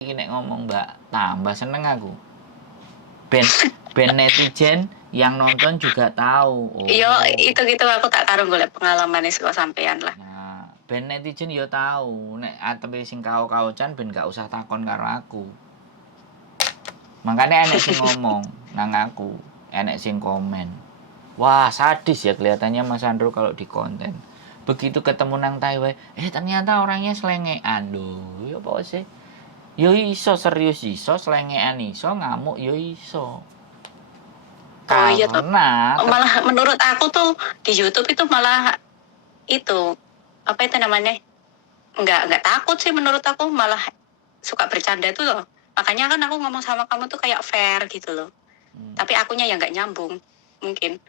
iki nek ngomong Mbak, tambah seneng aku. Ben netizen yang nonton juga tahu. Iya, Oh. itu gitu aku tak karo golek pengalaman kok sampean lah. Nah, ben netizen yo tahu nek atepe sing kau-kaucan ben gak usah takon karo aku. Makanya enek sing ngomong nang aku, enek sing komen. Wah, sadis ya kelihatannya Mas Andro kalau di konten. Begitu ketemu nang Taiwan, ternyata orangnya selengean. Loh, ya apa sih? Yo iso serius iso, selengean iso, ngamuk yo iso. Oh iya tuh. Karena Malah menurut aku tuh di YouTube itu malah itu apa itu namanya? Enggak takut sih menurut aku, malah suka bercanda tuh loh. Makanya kan aku ngomong sama kamu tuh kayak fair gitu loh. Tapi akunya yang nggak nyambung mungkin.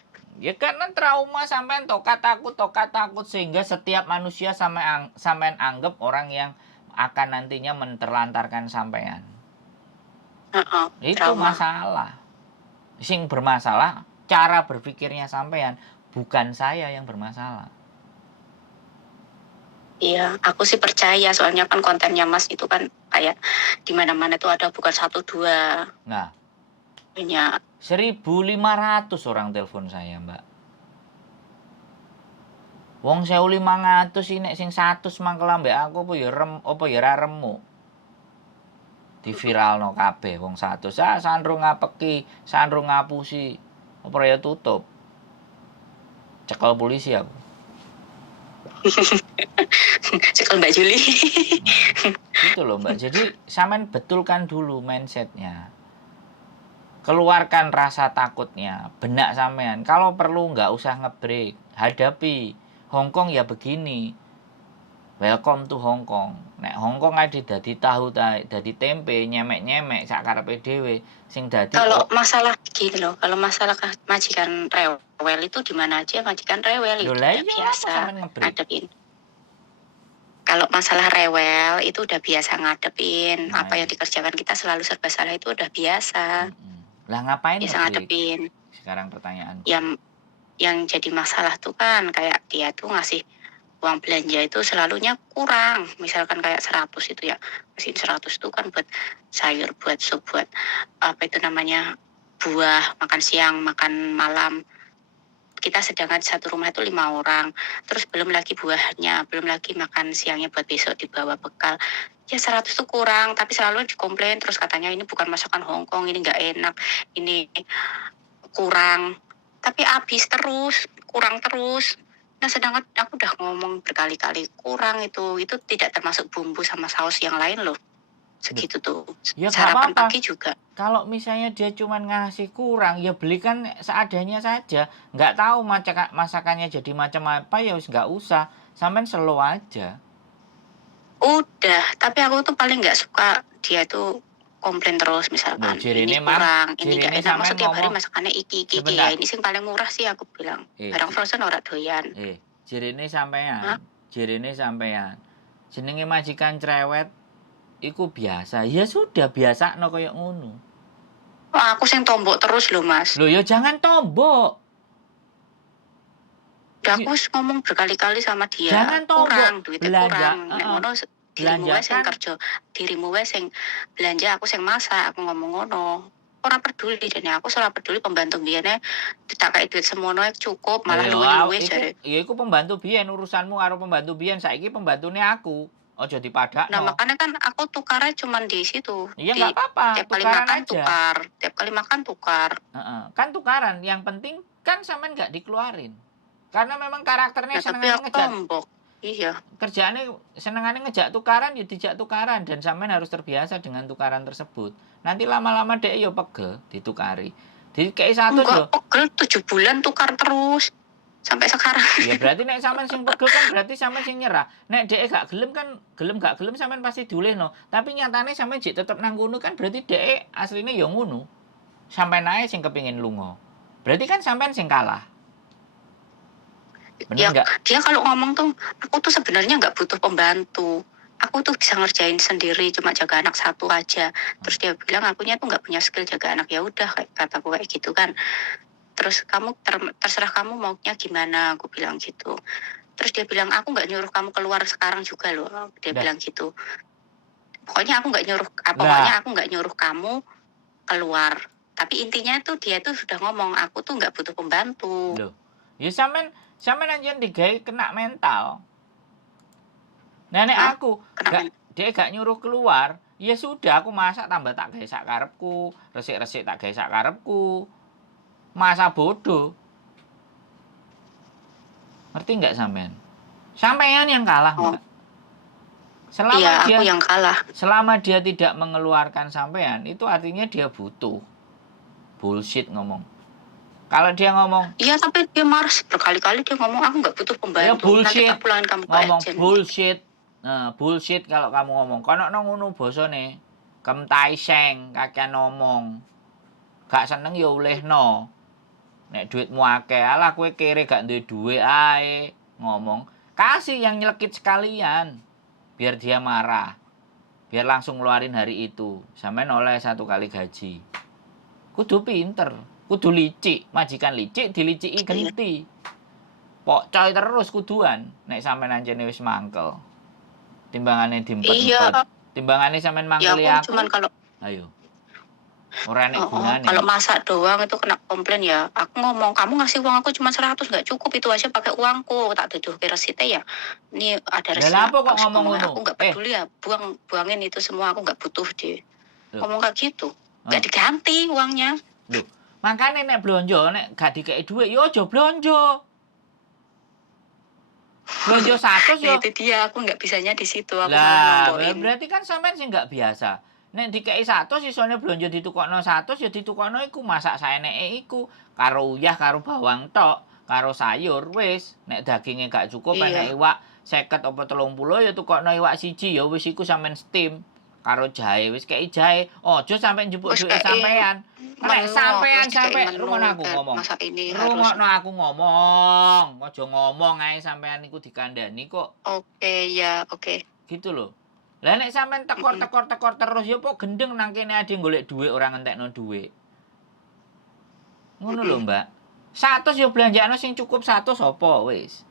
ya karena trauma sampean tokat takut sehingga setiap manusia sampean anggap orang yang akan nantinya menterlantarkan sampean. Itu Trauma. masalah. Sing bermasalah cara berpikirnya sampean, bukan saya yang bermasalah. Iya, aku sih percaya soalnya kan kontennya Mas itu kan kayak di mana-mana tuh ada bukan 1-2. Nah, Banyak. 1.500 orang telepon saya, Mbak. Wong 1.500 sih nek sing 100 mangkel ambek aku apa ya ra remuk. Di viralno kabeh wong 100. Sandro ngapeki, Sandro ngapusi. Apa ya tutup. Cekel polisi aku. Cekel Mbak Juli. Gitu loh Mbak. Jadi sampean betulkan dulu mindsetnya. Keluarkan rasa takutnya, benak sampean. Kalau perlu nggak usah ngebreak, hadapi. Hongkong ya begini. Welcome to Hongkong. Nek Hongkong ade dadi tahu dadi tempe, nyemek-nyemek sak karepe dhewe. Sing dadi Kalau masalah gini loh, kalau masalah majikan rewel itu di mana aja majikan rewel itu udah biasa ngadepin. Kalau masalah rewel itu udah biasa ngadepin. Apa yang dikerjakan kita selalu serba salah itu udah biasa. Lah ngapain biasa ngadepin. Sekarang pertanyaan. Yang jadi masalah tuh kan kayak dia tuh ngasih uang belanja itu selalunya kurang. Misalkan kayak 100 itu ya. Mesin 100 itu kan buat sayur, buat sup, buat apa itu namanya, buah, makan siang, makan malam. Kita sedangkan satu rumah itu 5 orang. Terus belum lagi buahnya, belum lagi makan siangnya buat besok dibawa bekal. Ya 100 itu kurang, tapi selalu dikomplain terus katanya ini bukan masakan Hongkong, ini nggak enak, ini kurang. Tapi habis terus, kurang terus. Nah sedangkan aku udah ngomong berkali-kali kurang itu tidak termasuk bumbu sama saus yang lain loh. Segitu tuh. Ya sarapan pagi juga. Kalau misalnya dia cuma ngasih kurang, ya belikan seadanya saja. Nggak tahu masakannya jadi macam apa ya nggak usah. Sampai slow aja. Udah, tapi aku tuh paling nggak suka dia tuh komplain terus misalkan ini kurang, ini nggak enak. Masa tiap hari masakannya iki ya ini sing paling murah sih aku bilang. Barang frozen ora doyan. Jirine sampean. Jenenge majikan cerewet iku biasa. Ya sudah biasa no koyo ngono. Wah, aku sing tombok terus loh Mas. Loh ya jangan tombok. Udah aku ngomong berkali-kali sama dia. Jangan tombok. Kurang, duitnya kurang. Nek ngono dirimu wae sing kerja, dirimu wae sing belanja, aku sing masak, aku ngomong ngono. Ora peduli dene aku ora peduli pembantu biyene tak kayak duit semono cukup malah luwe-luwe jare. Ya iku pembantu biyen urusanmu karo pembantu biyen, saiki pembantune aku. Ojo dipadakno. Nah, makanya kan aku tukarnya cuma di situ. Iya enggak apa-apa. Tiap kali makan aja. Tukar, tiap kali makan tukar. Kan tukaran, yang penting kan sampean enggak dikeluarin. Karena memang karakternya senengane ngejak. Tombok. Iya. Kerjaannya senengane ngejak tukaran ya dijak tukaran dan sampean harus terbiasa dengan tukaran tersebut. Nanti lama-lama dhek yo pegel ditukari. Di kayak 1 yo. Pegel 7 bulan tukar terus. Sampai sekarang. Ya berarti nek sampean sing pegel kan berarti sampean sing nyerah. Nek dhek gak gelem kan gak gelem sampean pasti diulehno. Tapi nyatane sampean jek tetep nang kono kan berarti dhek asline ya ngono. Sampean ae sing kepengin lunga. Berarti kan sampean sing kalah. Bener ya, dia kalau ngomong tuh aku tuh sebenarnya nggak butuh pembantu. Aku tuh bisa ngerjain sendiri, cuma jaga anak 1 aja. Terus dia bilang akunya tuh nggak punya skill jaga anak. Ya udah kataku kayak gitu kan. Terus kamu terserah kamu maunya gimana, aku bilang gitu. Terus dia bilang aku nggak nyuruh kamu keluar sekarang juga loh, dia bilang gitu. pokoknya aku nggak nyuruh, pokoknya aku nggak nyuruh kamu keluar. Tapi intinya tuh dia tuh sudah ngomong, aku tuh nggak butuh pembantu. Loh, ya sampean anjen digawe kena mental. Nenek Hah? aku Kenapa? dia gak nyuruh keluar, ya sudah aku masak tambah tak gawe sak karepku, resik-resik tak gawe sak karepku. Masa bodoh. Ngerti nggak sampean? Sampean yang kalah, Oh, Mbak. Selama iya dia aku yang kalah. selama dia tidak mengeluarkan sampean, itu artinya dia butuh. Bullshit ngomong. Kalau dia ngomong, Iya tapi dia marah berkali-kali, dia ngomong aku nggak butuh ya pembantu. Nanti bullshit. tak pulangin kamu ke Ngomong agent. bullshit. Nah, bullshit kalau kamu ngomong. Kono nang ngono basane. Kemtai seng kakean ngomong. Gak seneng ya olehno. Nek duitmu akeh, alah kowe kere gak duwe duwe ae. Ngomong, kasih yang nyelekit sekalian. Biar dia marah. Biar langsung ngeluarin hari itu. Sampean oleh 1 kali gaji. Kudu pinter, kudu licik. Majikan licik diliciki genti. Pokcoy terus kuduan nek sampean ancene wis mangkel. Timbangane diempet-empet. Iya, Timbangane sampean ya mangkeli aku aku. cuman kalau Ayo. Ora nek gunane. kalau masak doang itu kena komplain ya. Aku ngomong, kamu ngasih uang aku cuma 100 nggak cukup, itu aja pakai uangku. Tak tuduh ke resitnya ya. Ini ada Lah resitnya. apa kok Terus ngomong ngomongnya, ngono? aku nggak peduli ya, buangin itu semua, aku nggak butuh deh. Loh. Ngomong kayak gitu. Nggak Oh. diganti uangnya. Loh, makane nek blonjo nek gak dikei dhuwit yo aja blonjo. Blonjo 100 Nah yo. itu dia, aku nggak bisanya di situ, aku malah Lah, nomboin. berarti kan sampean sing gak biasa. Nek dikei 100 isone blonjo ditukokno 100 ya ditukokno iku masak saeneke iku karo uyah karo bawang tok, karo sayur wis. Nek daginge gak cukup enek Iya. iwak 50 apa 30 ya tukokno iwak siji ya wis iku sampean steam karo jahe wis kei jahe. Ojo sampe njupuk Wes duit kayak sampean. Nek menu, sampean wes kayak sampe menu, rungokno aku ngomong. masak ini harus. Rungokno aku ngomong. Ojo ngomong ae sampean iku dikandani kok. Oke, ya, oke. Gitu loh. Lah nek sampean tekor terus ya kok gendeng nang kene ade golek dhuwit ora ngentekno dhuwit. Ngono lho, Mbak. 100 ya belanjano sing cukup 100 apa wis.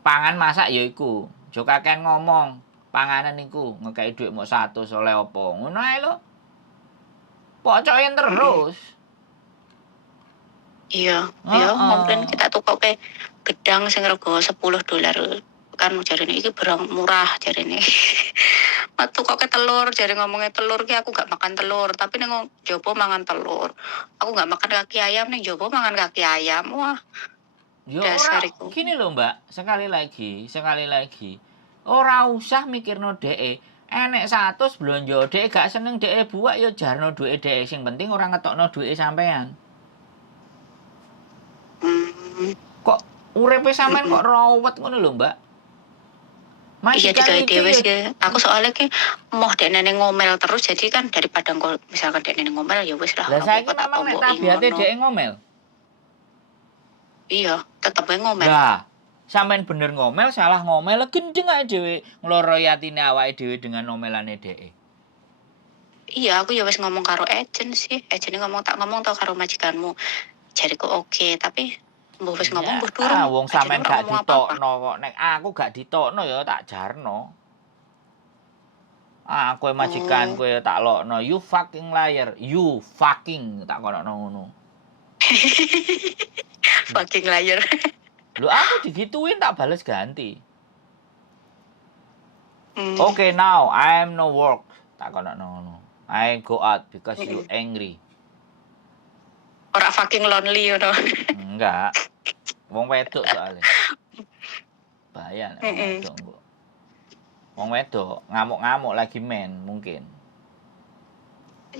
Pangan masak ya iku. Aja kakean ngomong. Panganan iku ngekei dhuwit mok 100 oleh apa. Ngono ae lho. Pocoken terus. Iya, ya Heeh. komplain kita tuh kok kayak gedang sing rego $10 kan jarine iki barang murah jarine. Metu kok ke telur, jare ngomongnya telur ki aku gak makan telur, tapi ning jopo mangan telur. Aku gak makan kaki ayam, ning jopo mangan kaki ayam. Wah, Ya dasar ora iku. gini loh, Mbak. Sekali lagi. Ora usah mikirno dheke. Enek 100 blonjo, dhek gak seneng dhek buak ya jarno duwike dhek. Sing penting ora ngetokno duwike sampean. Hmm, Kok uripe sampean kok rawet ngono lho, Mbak. iya Majikan digawe iki dhewe ya sih. Aku soalnya ki moh dek nenek ngomel terus, jadi kan daripada misalkan dek nenek ngomel ya wis lah lah ora saiki apa-apa tak memang nek tomboki tabiate ngono. dhek ngomel. Iya, tetep ae ngomel. Lah, sampean bener ngomel, salah ngomel, gendeng ae dhewe ngloroi atine awake dhewe dengan omelane dhek. Iya, aku ya wis ngomong karo agent sih. Agent ngomong, tak ngomong tau karo majikanmu. Jadiku oke, tapi mbah wis ngomong Ya, mbah durung. wong Agentnya sampean ora gak ngomong apa-apa. ditokno kok. Nek aku gak ditokno ya tak jarno. Kowe majikan Oh, kowe tak lokno. You fucking liar. You fucking tak konokno ngono. fucking liar. Lho aku digituin tak bales ganti. Hmm. Okay, now I'm no work. Tak konokno ngono. I go out because you angry. Ora fucking lonely ngono. Enggak. Wong wedok soalnya. Bahaya nek wong Heeh. wedok engko. Wong wedok ngamuk-ngamuk lagi men mungkin.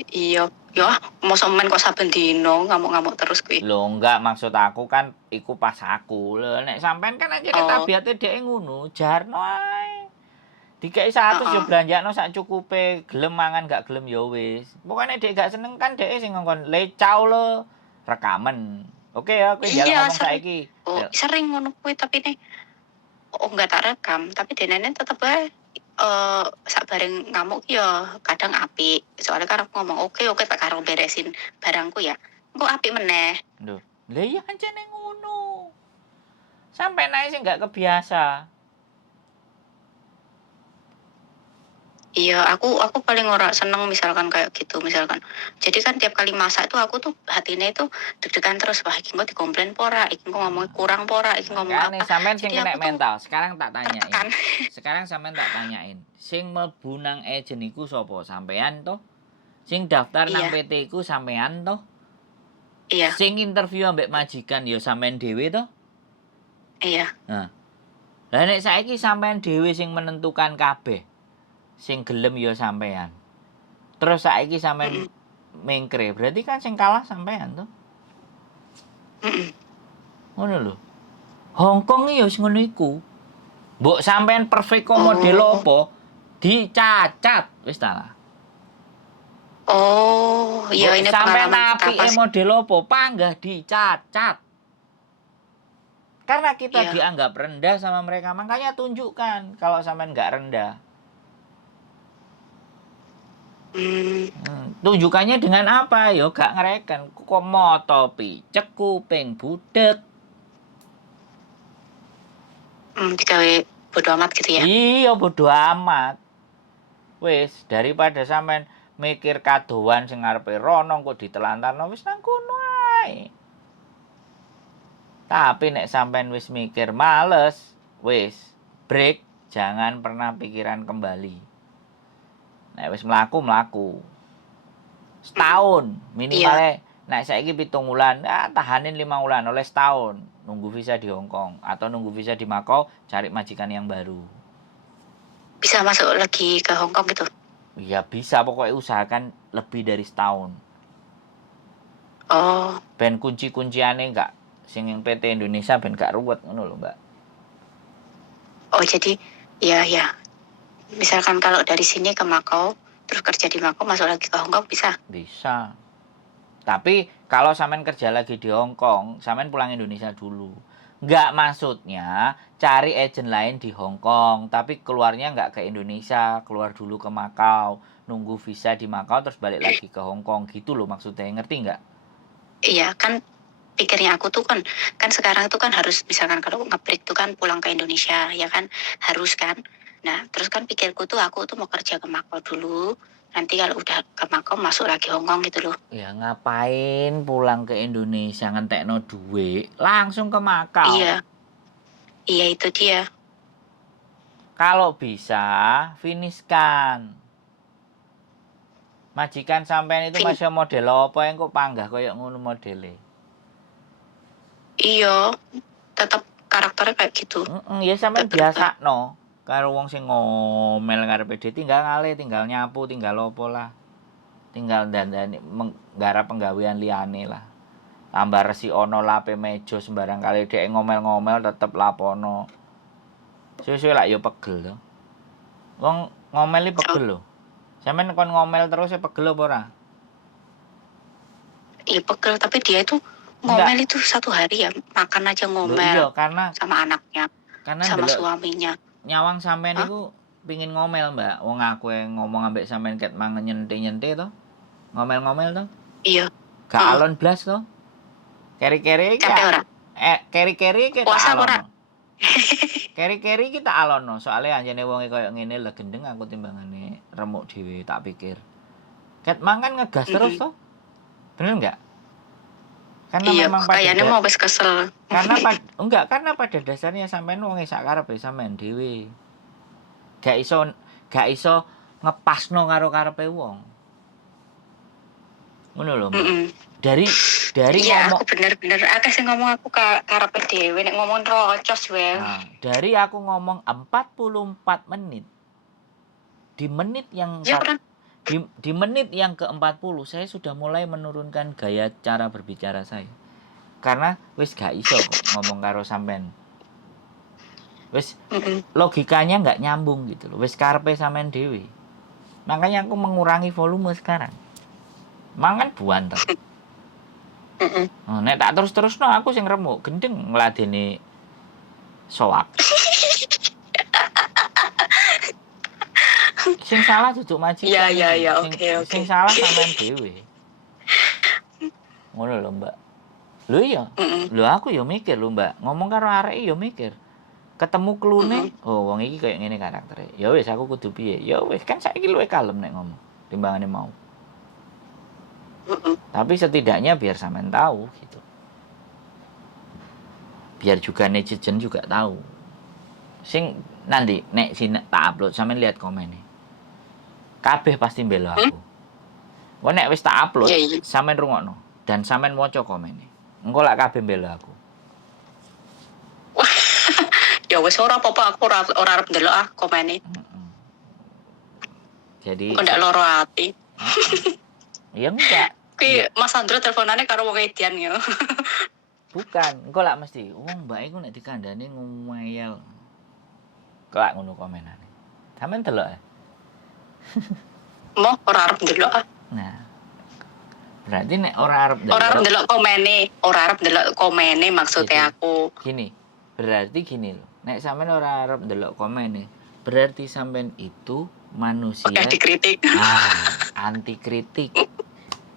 Iya, ya mosok men kok saben dino ngamuk-ngamuk terus kuwi. Lho enggak maksud aku kan iku pas aku. Lho nek sampean kan aja Oh, tabiate dhek ngono, jarno ae. Dikei 100 ya heeh. belanjakno sak cukupe, gelem mangan gak gelem ya wis. Pokoknya dhek gak seneng kan dhek sing ngongkon lecau lo rekaman. Oke ya, kowe njaluk Iya, ngomong sering. saiki. Oh, sering ngono kuwi tapi nih enggak tak rekam, tapi denene tetep ae sak bareng ngamuk ki ya kadang apik. Soalnya kan aku ngomong, "Oke, oke tak karo beresin barangku ya." Engko apik meneh. Lho, lha iya ancene ngono. Sampeyan ae sing gak kebiasa. Iya, aku paling ora seneng misalkan kayak gitu, misalkan. Jadi kan tiap kali masak itu aku tuh hatinya itu deg-degan terus, wah iki engko dikomplain pora, iki engko ngomongnya kurang pora, iki ngomong Makanya apa. sampean sing Jadi kena aku tuh mental. Sekarang tak tanyain. tertekan. Sekarang sampean tak tanyain. Sing mlebu nang agent iku sapa? Sampean toh? Sing daftar nang Iya, PT iku sampean toh? iya, Sing interview ambek majikan ya sampean dhewe toh? iya. Nah, lah nek saiki sampean dhewe sing menentukan kabeh. Sing gelem ya sampean. Terus saiki sampean Mm-mm, mengkre, berarti kan sing kalah sampean toh? mm-mm. Ngono lho. Hongkong ya wis ngono iku. Mbok sampean perfect kok model Oh, apa? Dicacat wis ta lah. oh, iya Mbok ini sampean pengalaman pertama apike sih. model apa? Panggah dicacat. Karena kita Iya. dianggap rendah sama mereka, makanya tunjukkan kalau sampean nggak rendah. Hmm, Tunjukannya dengan apa? Yo gak ngereken. Kok moto picek kuping budek. digawe bodo amat gitu ya. Iya bodo amat. Wis daripada sampean mikir kadoan sing ngarepe rono kok ditelantarno wis nang kono ae. Tapi nek sampean wis mikir males, wis break, jangan pernah pikiran kembali. Nek wis mlaku. Setahun Iya, minimalnya. Nek saiki 7 wulan, tahanin 5 wulan oleh setahun. Nunggu visa di Hong Kong atau nunggu visa di Makau, cari majikan yang baru. bisa masuk lagi ke Hong Kong gitu. Ya bisa pokoknya usahakan lebih dari setahun. Oh, Ben kunci-kunciane enggak sing yang PT Indonesia ben gak ruwet ngono lho, Mbak. oh jadi ya ya. Misalkan kalau dari sini ke Makau, terus kerja di Makau masuk lagi ke Hong Kong bisa. Bisa. Tapi kalau sampean kerja lagi di Hong Kong, sampean pulang Indonesia dulu. Enggak maksudnya cari agent lain di Hong Kong, tapi keluarnya enggak ke Indonesia, keluar dulu ke Makau, nunggu visa di Makau terus balik lagi ke Hong Kong gitu loh maksudnya, ngerti enggak? Iya kan pikirnya aku tuh kan sekarang tuh kan harus misalkan kalau ngebreak tuh kan pulang ke Indonesia ya kan harus kan. Nah terus kan pikirku tuh aku tuh mau kerja ke Makau dulu. Nanti kalau udah ke Makau masuk lagi Hong Kong gitu loh. Ya ngapain pulang ke Indonesia ngentekno duit, langsung ke Makau. Iya, iya itu dia. Kalau bisa, finishkan. Majikan sampean itu Fin, masih model apa yang kok panggah koyo ngono modele. iya, tetap karakternya kayak gitu. Ya sampean Gak berubah. biasakno karo wong sing ngomel ngarepe dhewe tinggal ngalih, tinggal nyapu, tinggal opo lah. Tinggal dandani nggarap penggawean liyane lah. Tambah resi ono lape meja sembarang kali dhek ngomel-ngomel tetep lapono. Suwe-suwe lak yo pegel to. Wong ngomeli Oh, pegel lho. Sampeyan kon ngomel terus e pegel apa ora? iya pegel tapi dia itu Enggak. ngomel itu 1 hari ya makan aja Lho ngomel iya karena sama anaknya, sama ndelok suaminya. nyawang sampean Hah? iku pengin ngomel, Mbak. Wong aku yang ngomong ambek sampean ket mangan nyente-nyente to. Ngomel-ngomel to. Iya. Gak Heeh. alon blas to. Keri-keri iki Capek ora? keri-keri kita Puasa apa ora? alono. Keri-keri kita alono. Soalnya anjene wonge koyo ngene lah gendeng aku timbangane remuk dhewe tak pikir. Ket mangan ngegas terus Mm-mm. to. Bener enggak? Karena Iya, memang pada kayaknya mau wis kesel. karena pada dasarnya sampean wong sak karepe sampean dhewe. Gak iso ngepasno karo karepe wong. Ngono lho, Mbak. Mm-mm. Dari Iya, ngomong aku bener-bener akeh sing ngomong aku karepe dhewe nek ngomong rocos wae. dari aku ngomong 44 menit. Di menit yang Ya kan? di menit yang ke-40 saya sudah mulai menurunkan gaya cara berbicara saya. Karena wis gak iso ngomong karo sampean. Wis Mm-mm. logikanya nggak nyambung gitu loh. Wis karepe sampean dhewe. Makanya aku mengurangi volume sekarang. Mangan buanten. Mm-mm. Nek tak terus-terusno aku sing remuk, gendeng ngladeni soak. Sing salah duduk Ya majikan ya iki. ya, Sing oke sing oke. salah sampean dhewe. Ngono lho, Mbak. Lho iya. Mm-mm. Lho aku yo mikir lho, Mbak. Ngomong karo arek yo mikir. Ketemu klune, oh wong iki kayak ngene karaktere. Ya wis aku kudu piye? Ya wis kan saiki luwih kalem nek ngomong timbangane mau. Tapi setidaknya biar sampean tahu gitu. Biar juga netizen juga tahu. Sing nanti nek sini tak upload sampean lihat komennya. Kabeh pasti mbela aku. Wah nek wis tak upload, Iya. sampean rungokno dan sampean waca komennya. Engko lak kabeh mbela aku. Ya wis ora apa-apa, aku ora arep ndelok komene. Jadi Kok ndak loro ati. ya enggak. Ki Mas Andro teleponane karo wong edian yo. Bukan, engko lak mesti wong mbak iku nek dikandani ngomel. Kelak ngono komenane. Sampeyan delok ya. Mo ora arep ndelok ah. Nah. Berarti nek ora arep Ora arep ndelok komene maksudnya aku. Gini. Berarti gini loh. Nek sampean ora arep ndelok komene, berarti sampean itu manusia dikritik. Anti kritik.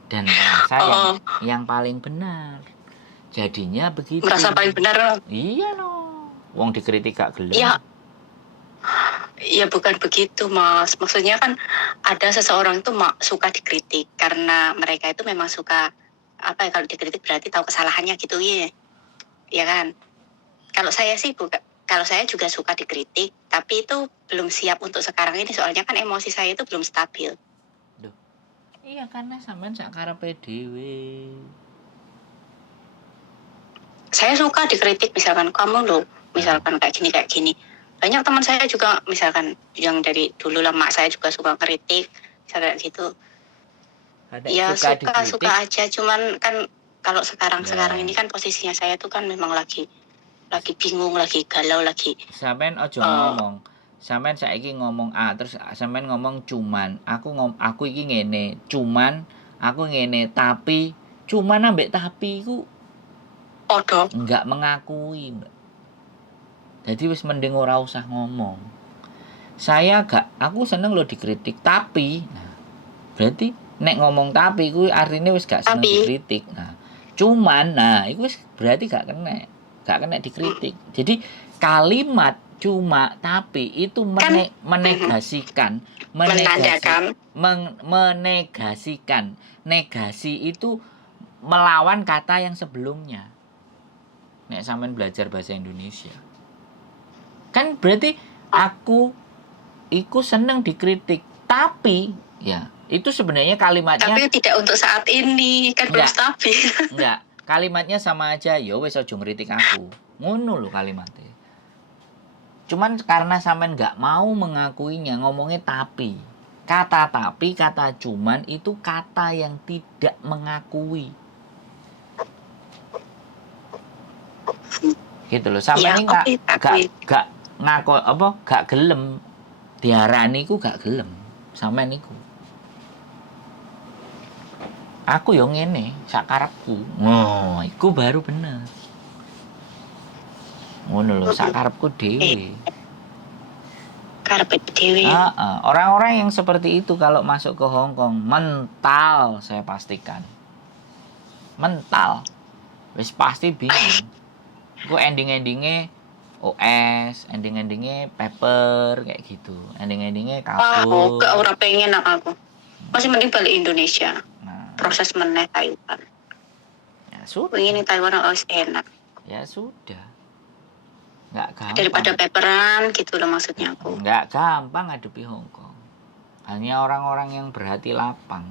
Dan merasa yang paling benar. Jadinya begitu. Merasa paling benar. Iya loh. Wong dikritik gak gelem. Ya bukan begitu Mas. Maksudnya kan ada seseorang itu suka dikritik karena mereka itu memang suka kalau dikritik berarti tahu kesalahannya gitu ya. Ya kan? Kalau saya sih kalau saya juga suka dikritik, tapi itu belum siap untuk sekarang ini soalnya kan emosi saya itu belum stabil. Duh. Iya karena sampean sak karepe dhewe. Saya suka dikritik misalkan kamu loh, misalkan kayak gini. Banyak teman saya juga misalkan yang dari dulu lah mak saya juga suka kritik, misalnya gitu. Ya suka aja, cuman kan kalau sekarang ini kan posisinya saya tuh kan memang lagi bingung, lagi galau, lagi. Sampean ojo ngomong. Sampean saiki ngomong terus sampean ngomong cuman. Aku iki ngene, cuman aku ngene, tapi cuman ambek tapi iku podo. Enggak mengakui, Mbak. Jadi wis mending ora usah ngomong. Aku seneng lo dikritik, tapi berarti nek ngomong tapi kuwi artine wis gak seneng dikritik. Cuman iku wis berarti gak kena dikritik. Jadi kalimat cuma tapi itu menegasikan negasi itu melawan kata yang sebelumnya. Nek sampean belajar bahasa Indonesia kan berarti aku seneng dikritik, tapi ya itu sebenarnya kalimatnya tapi tidak untuk saat ini kan belum stabil. Enggak, kalimatnya sama aja. Ya wis aja ngritik aku. Ngono lho kalimatnya. Cuman karena sampean enggak mau mengakuinya, ngomongnya tapi. Kata tapi, kata cuman itu kata yang tidak mengakui. Gitu loh. Sampean gak gelem diarani ku gak gelem. Sampean niku. Aku yo ngene, sak karepku. Iku baru bener. Ngono lho, sak karepku dhewe. Karepe dhewe. Orang-orang yang seperti itu kalau masuk ke Hong Kong mental, saya pastikan. Mental. Wis pasti bingung. Ku ending-endingnya OS, ending-endingnya paper kayak gitu. Ending-endingnya kabur. Gak ora pengen aku. Masih mending balik Indonesia. Proses meneh Taiwan. Ya sudah. Pengen Taiwan harus enak. Ya sudah. Nggak gampang. Daripada paperan gitu loh maksudnya aku. Nggak gampang ngadepi Hong Kong. Hanya orang-orang yang berhati lapang,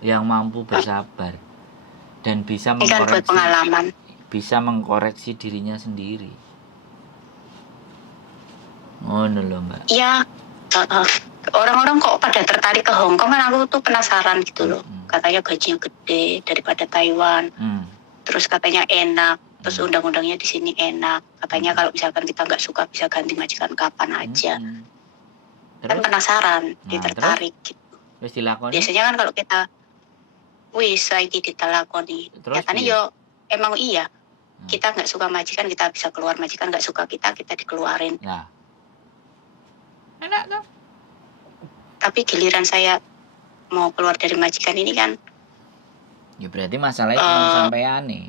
yang mampu bersabar dan bisa buat pengalaman. Bisa mengkoreksi dirinya sendiri. Ngono loh Mbak. Iya. Orang-orang kok pada tertarik ke Hong Kong kan aku tuh penasaran gitu loh. Katanya gajinya gede daripada Taiwan. Terus katanya enak. Terus undang-undangnya di sini enak. Katanya kalau misalkan kita nggak suka bisa ganti majikan kapan aja. Kan penasaran, tertarik gitu. Wis dilakoni. Biasanya kan kalau kita saiki ditalakoni. Katanya yo emang iya. Kita nggak suka majikan kita bisa keluar, majikan nggak suka kita dikeluarin. Nah. Enak tuh. Tapi giliran saya mau keluar dari majikan ini kan. Ya berarti masalahnya cuma sampean nih.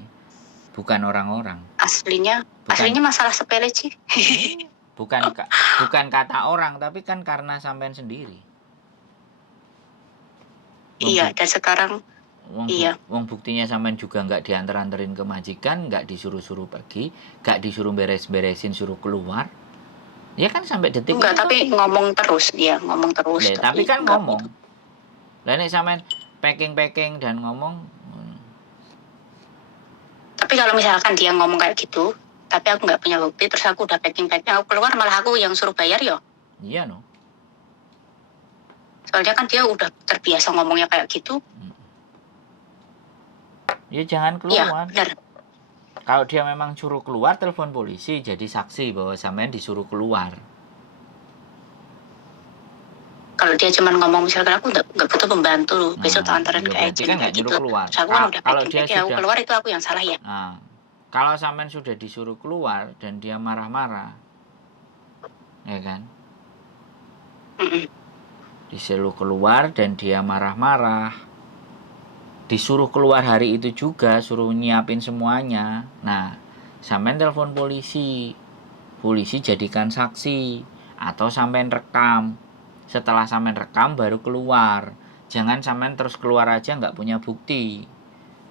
Bukan orang-orang. Aslinya Aslinya masalah sepele sih. bukan kata orang, tapi kan karena sampean sendiri. Iya, dan sekarang iya. Wong buktinya sampean juga nggak diantar-anterin ke majikan, nggak disuruh-suruh pergi, nggak disuruh beres-beresin, suruh keluar. Ya kan sampai detik Enggak, ini tapi ngomong terus, ya ngomong terus. tapi kan enggak ngomong. Lah nek sampean packing dan ngomong. Tapi kalau misalkan dia ngomong kayak gitu, tapi aku nggak punya bukti, terus aku udah packing, aku keluar malah aku yang suruh bayar yo. Iya no. Soalnya kan dia udah terbiasa ngomongnya kayak gitu. Ya jangan Iya, keluar. benar. Kalau dia memang suruh keluar, telepon polisi jadi saksi bahwa sampean disuruh keluar. Kalau dia cuma ngomong misalkan aku nggak butuh pembantu, besok tak antarin ya ke berarti agent kan kayak nggak nyuruh gitu. keluar. Terus aku kan udah Kalau packing, dia aku keluar itu aku yang salah ya. Nah, kalau sampean sudah disuruh keluar dan dia marah-marah, ya kan? Disuruh keluar dan dia marah-marah, disuruh keluar hari itu juga, suruh nyiapin semuanya. Nah, sampean telepon polisi, polisi jadikan saksi, atau sampean rekam. Setelah sampean rekam baru keluar. Jangan sampean terus keluar aja nggak punya bukti.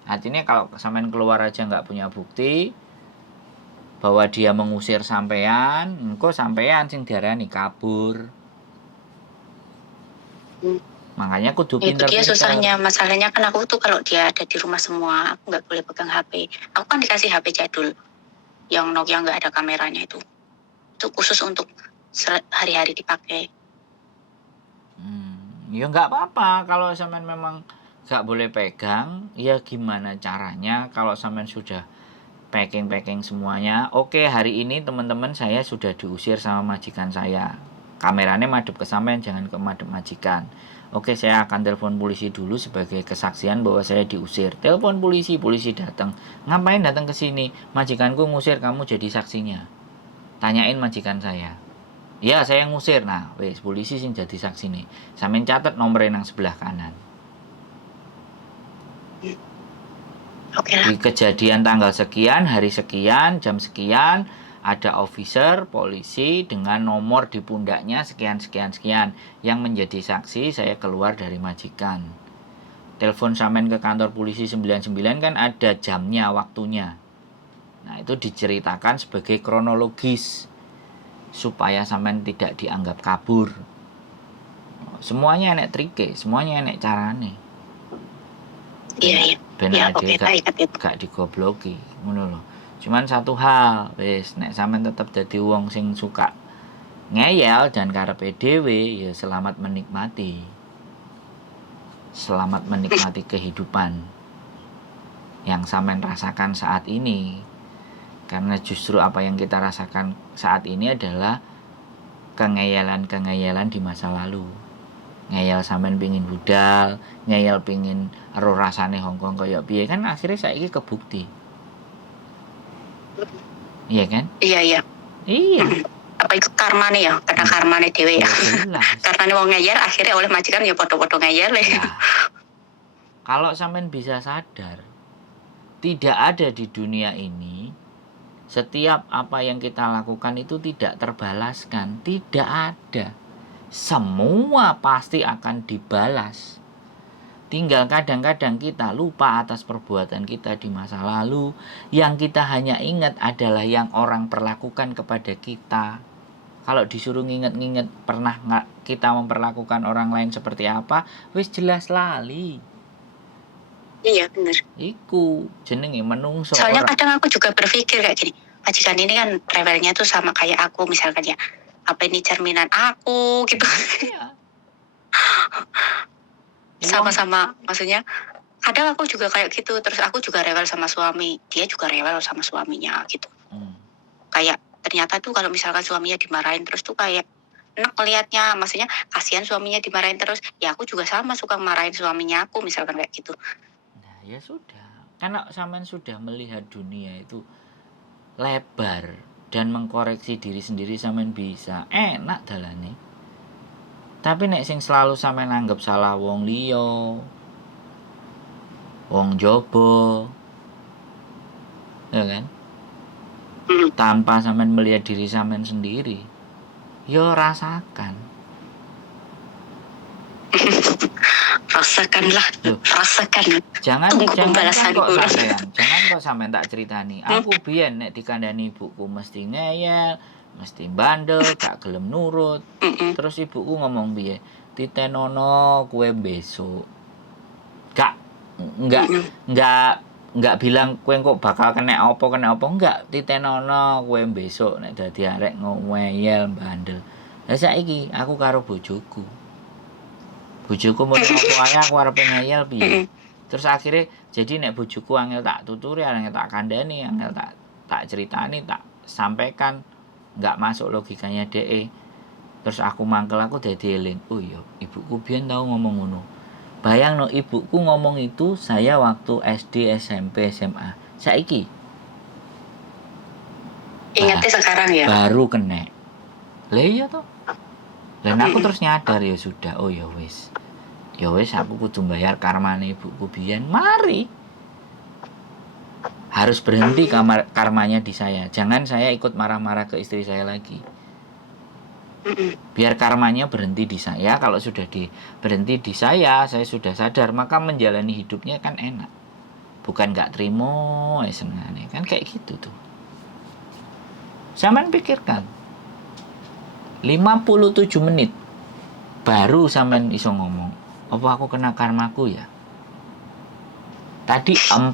Artinya kalau sampean keluar aja nggak punya bukti bahwa dia mengusir sampean, engko sampean sing diarani kabur. Makanya kudu pinter-pinter. Itu dia susahnya, masalahnya kan aku tuh kalau dia ada di rumah semua, aku nggak boleh pegang HP. Aku kan dikasih HP jadul, yang Nokia nggak ada kameranya itu khusus untuk hari-hari dipakai. Ya nggak apa-apa kalau sampean memang nggak boleh pegang, ya gimana caranya kalau sampean sudah packing semuanya. Oke, hari ini teman-teman saya sudah diusir sama majikan saya. Kameranya madep ke sampean, jangan ke madep majikan. Oke, saya akan telepon polisi dulu sebagai kesaksian bahwa saya diusir. Telepon polisi datang. Ngapain datang ke sini? Majikanku ngusir, kamu jadi saksinya. Tanyain majikan saya. Ya, saya ngusir. Nah, wes polisi sing jadi saksi nih. Sampeyan catet nomor yang sebelah kanan. Oke. Di kejadian tanggal sekian, hari sekian, jam sekian, ada officer polisi dengan nomor di pundaknya sekian yang menjadi saksi saya keluar dari majikan. Telepon sampean ke kantor polisi 99 kan ada jamnya, waktunya. Nah, itu diceritakan sebagai kronologis supaya sampean tidak dianggap kabur. Semuanya enek trike, semuanya enek carane. Iya. Benar gak digobloki, ngono lho. Cuman satu hal, wis nek sampean tetep dadi wong sing suka ngeyel dan karepe dhewe, ya selamat menikmati. Selamat menikmati kehidupan yang sampean rasakan saat ini. Karena justru apa yang kita rasakan saat ini adalah kengeyelan di masa lalu. Ngeyel sampean pingin budal, ngeyel pingin ero rasane Hongkong kaya piye, kan akhirnya saiki kebukti. Iya kan? Iya. Apa itu karmane ya? Karena karmane dhewe ya. Karena wong ngeyel akhirnya oleh majikan ya padha-padha ngeyel ya. Kalau sampean bisa sadar, tidak ada di dunia ini setiap apa yang kita lakukan itu tidak terbalaskan, tidak ada. Semua pasti akan dibalas. Tinggal kadang-kadang kita lupa atas perbuatan kita di masa lalu. Yang kita hanya ingat adalah yang orang perlakukan kepada kita. Kalau disuruh nginget-nginget pernah nggak kita memperlakukan orang lain seperti apa, wis jelas lali. Iya benar. Iku jenenge menungso. Soalnya kadang aku juga berpikir kayak gini, majikan ini kan rewelnya tuh sama kayak aku misalkan ya, apa ini cerminan aku gitu. Iya. Sama-sama, maksudnya kadang aku juga kayak gitu, terus aku juga rewel sama suami, dia juga rewel sama suaminya gitu. Kayak ternyata tuh kalau misalkan suaminya dimarahin terus tuh kayak enak liatnya, maksudnya kasihan suaminya dimarahin terus, ya aku juga sama suka marahin suaminya aku misalkan kayak gitu. Nah ya sudah, karena sampean sudah melihat dunia itu lebar dan mengkoreksi diri sendiri, sampean bisa enak dalane. Tapi nek sing selalu sampean anggap salah wong liya, wong jaba, ya kan? tanpa sampean melihat diri sampean sendiri, yo rasakan. Rasakanlah, Loh, rasakan. jangan Tunggu kok pembalasanku. sampean tak ceritani. Aku biyen nek dikandani ibuku mesti ngeyel, mesti bandel, gak gelem nurut. Terus ibuku ngomong piye? Titenono kue besok. Gak enggak bilang kue kok bakal kena apa enggak, titenono kue besok nek dadi arek ngeyel bandel. Lah saiki aku karo bojoku muni apa ae aku arep ngeyel piye. Terus akhirnya jadi nek bojoku angel tak tuturi, angel tak kandhani, angel tak ceritani, tak sampaikan, enggak masuk logikanya DE. Terus aku mangkel, aku dadi eling. Oh iya, ibuku biyen tau ngomong ngono. Bayangno ibuku ngomong itu saya waktu SD, SMP, SMA. Saiki Ingatnya sekarang ya. baru kena. Lah iya toh. Dan aku terus nyadar ya sudah, oh ya wis. Ya wis aku kudu bayar karmane ibuku biyen. Mari. Harus berhenti karmanya di saya. Jangan saya ikut marah-marah ke istri saya lagi. Biar karmanya berhenti di saya. Kalau sudah berhenti di saya sudah sadar, maka menjalani hidupnya kan enak. Bukan gak terima senengane. Kan kayak gitu tuh. Sampean pikirkan. 57 menit baru sampean iso ngomong. Apa aku kena karmaku ya? Tadi 40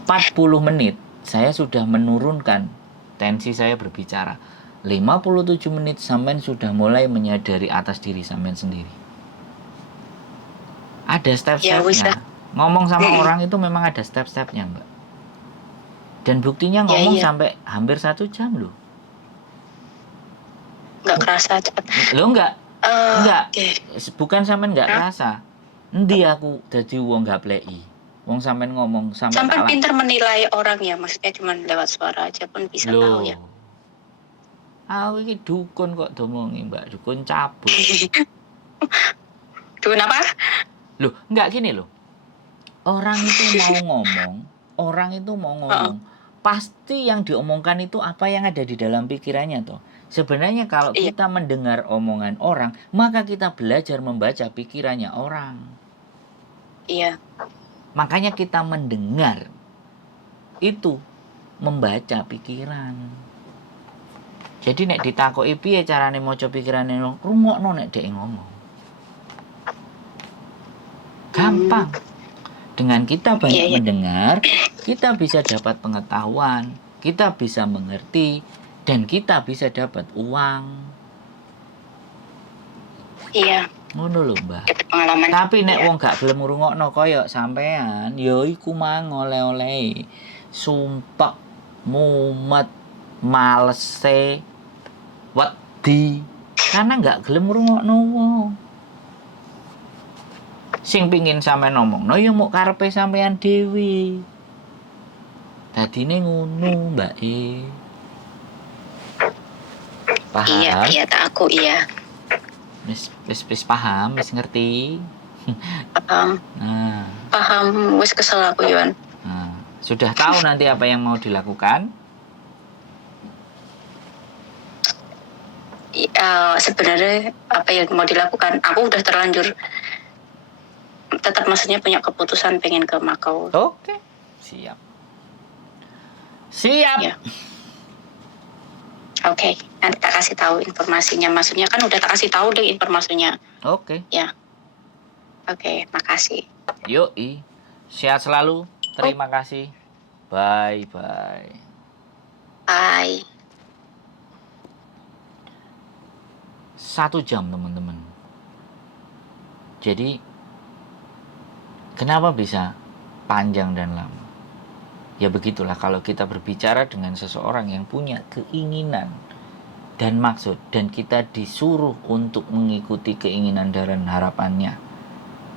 menit saya sudah menurunkan tensi saya berbicara. 57 menit sampean sudah mulai menyadari atas diri sampean sendiri. Ada step-stepnya. Ngomong sama orang itu memang ada step-stepnya, Mbak. Dan buktinya ngomong sampai hampir 1 jam loh. Nggak kerasa cepat. Loh enggak. Bukan sampean enggak kerasa. Endi aku dadi wong gak pleki. Wong sampean ngomong sampean pinter menilai orang ya, maksudnya cuma lewat suara aja pun bisa tahu ya. Aku iki dukun kok domongi, Mbak. Dukun cabul. Dukun apa? Loh, enggak gini loh. Orang itu mau ngomong. Pasti yang diomongkan itu apa yang ada di dalam pikirannya toh. Sebenarnya kalau kita mendengar omongan orang, maka kita belajar membaca pikirannya orang. Iya. Makanya kita mendengar itu membaca pikiran. Jadi nek ditakoki piye carane maca pikirane, rungokno nek dhek ngomong. Gampang. Dengan kita banyak mendengar, kita bisa dapat pengetahuan, kita bisa mengerti, dan kita bisa dapat uang. Iya. Ngono lho, Mbak. Pengalaman. Tapi nek wong gak gelem ngrungokno kaya sampean, ya iku mang oleh-oleh sumpek, mumet, malese, wedi, karena gak gelem ngrungokno wong. Sing pingin sampean ngomongno ya muk karepe sampean dhewe. Dadine ngono, Mbak Paham? Iya, tak aku iya. Wis paham, wis ngerti. Paham. Nah. Paham, wis kesel aku Yohan. Nah, sudah tahu nanti apa yang mau dilakukan? Sebenarnya apa yang mau dilakukan, aku udah terlanjur tetap maksudnya punya keputusan pengen ke Makau. Oke, siap. Ya. Oke, nanti tak kasih tahu informasinya. Maksudnya kan udah tak kasih tahu deh informasinya. Oke. Ya. Oke, makasih. Yoi. Sehat selalu. Terima kasih. Bye. Bye. 1 jam, teman-teman. Jadi, kenapa bisa panjang dan lama? Ya begitulah kalau kita berbicara dengan seseorang yang punya keinginan dan maksud, dan kita disuruh untuk mengikuti keinginan dan harapannya,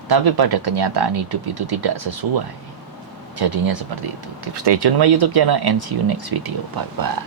tapi pada kenyataan hidup itu tidak sesuai, jadinya seperti itu. Keep stay tune my YouTube channel and see you next video. Bye bye.